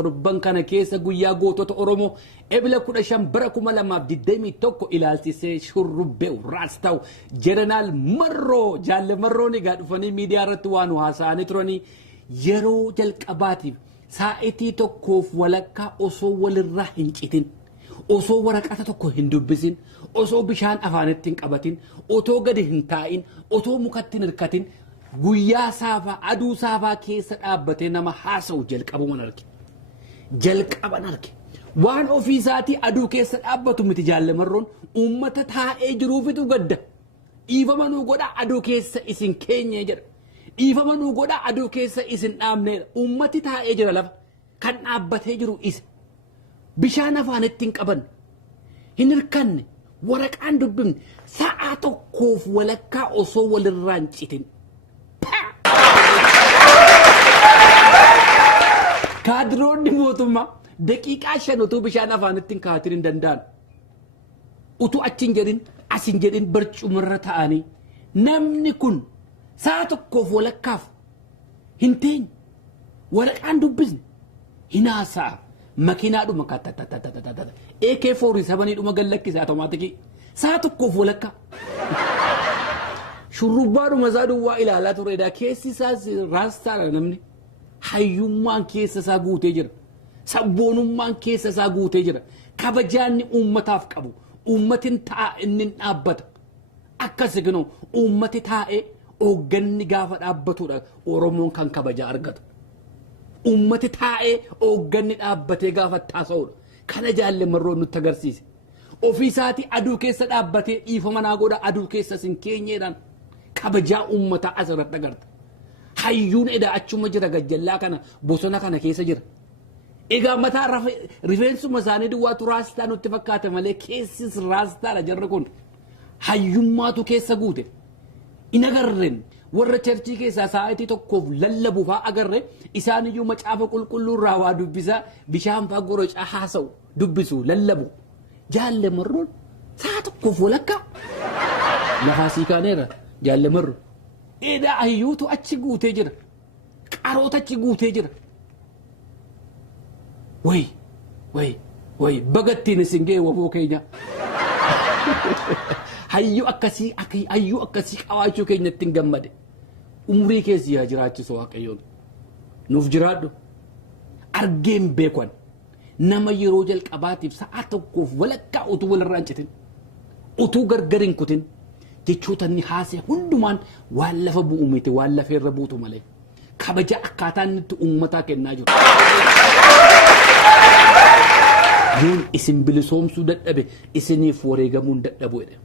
torban kana keessa guyyaa gootota Oromoo ebla 15 bara 2021 ilaalchisee shurrubbee raastaw Jeneraal Marroo jaalle Marroon egaa dhufanii miidiyaa irratti waan haasa'anii turanii yeroo jalqabaatiif saa'itii tokkoof walakkaa osoo walirraa hin citin osoo waraqata tokko hin dubbisin osoo bishaan afaanitti hin qabatin otoo gadi hin taa'in otoo mukatti hin hirkatin guyyaa saafaa aduu saafaa keessa dhaabbatee nama haasa'u jalqabuman arge jalqaban arge waan ofiisaatii aduu keessa dhaabbatu miti jaalle Marroon uummata taa'ee jiruufitu gadda dhiifama nuu godha aduu keessa isin keenye jedha dhiifama nuu godha aduu keessa isin dhaabneedha uummati taa'ee jira lafa kan dhaabbatee jiru isa bishaan afaanitti hin qabanne hin hirkanne waraqaan dubbifne sa'a tokkoof walakkaa osoo walirraa hin citin kaadiroonni mootummaa daqiiqaa 5 utuu bishaan afaanitti hin kaatin hin danda'an utuu achiin jedhin asin jedhin barcumarra ta'anii namni kun sa'a tokkoof walakkaaf hin teenye waraqaan dubbisne hin haasa'a makiinaadhuma AK-47 dhuma gallakkisa automaatikii sa'a tokkoof walakkaa shurrubbaadhuma isaa duwwaa ilaalaa turedha keessi isaas raastaadha namni hayyummaan keessa isaa guutee jira sabboonummaan keessa isaa guutee jira kabajaanni uummataaf qabu uummatin taa'e inni dhaabbata akkasi kunoo uummati taa'e hoogganni gaafa dhaabbatudha Oromoon kan kabajaa argatu uummati taa'e hoogganni dhaabbatee gaafa taasa'udha kana jaalle Marroon nutti agarsiise ofiisaatii aduu keessa dhaabbatee dhiifama naa godha aduu keessa sin keenyeedhaan kabajaa uummataa asirratti agarta hayyuun edaa achuma jira gajjallaa kana bosona kana keessa jira egaa mataa rifeensuma isaanii duwwaatu raastaa nutti fakkaate malee keessis raastaadha jarri kun hayyummaatu keessa guute in agarreen warra cherchii keessaa sa'aatii tokkoof lallabu fa'aa agarre isaaniyyuu macaafa qulqulluu irraa waa dubbisaa bishaan fa'aa gorocaa haasa'u dubbisu lallabu jaalle Marroon sa'a tokkoof walakkaa lafaa sii kaaneera jaalle Marroon edaa hayyuutu achi guutee jira qaroota achi guutee jira way bagattiin isin ga'e waboo keenya hayyuu akkasii qabaachuu keenyatti hin gammade umrii keessi yaa jiraachisu Waaqayyoon nuuf jiraadhu argeen beekwan nama yeroo jalqabaatiif sa'a tokkoof walakkaa utuu walirraa hin citin utuu gargar hin kutin jechoota inni haasee hundumaan waan lafa bu'u miti waan lafeerra buutu malee kabaja akkaataan itti uummataa kennaa jiru yoon isin bilisoomsuu dadhabe isiniif wareegamuun dadhabu jedhe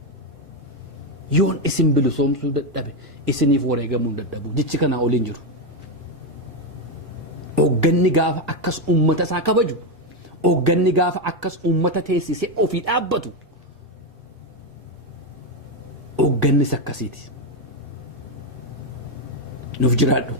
yoon isin bilisoomsuu dadhabe isiniif wareegamuun dadhabu jechi kanaa oliin jiru hoogganni gaafa akkas uummata isaa kabaju hoogganni gaafa akkas uummata teessisee ofii dhaabbatu hooggannis akkasiiti nuuf jiraadhu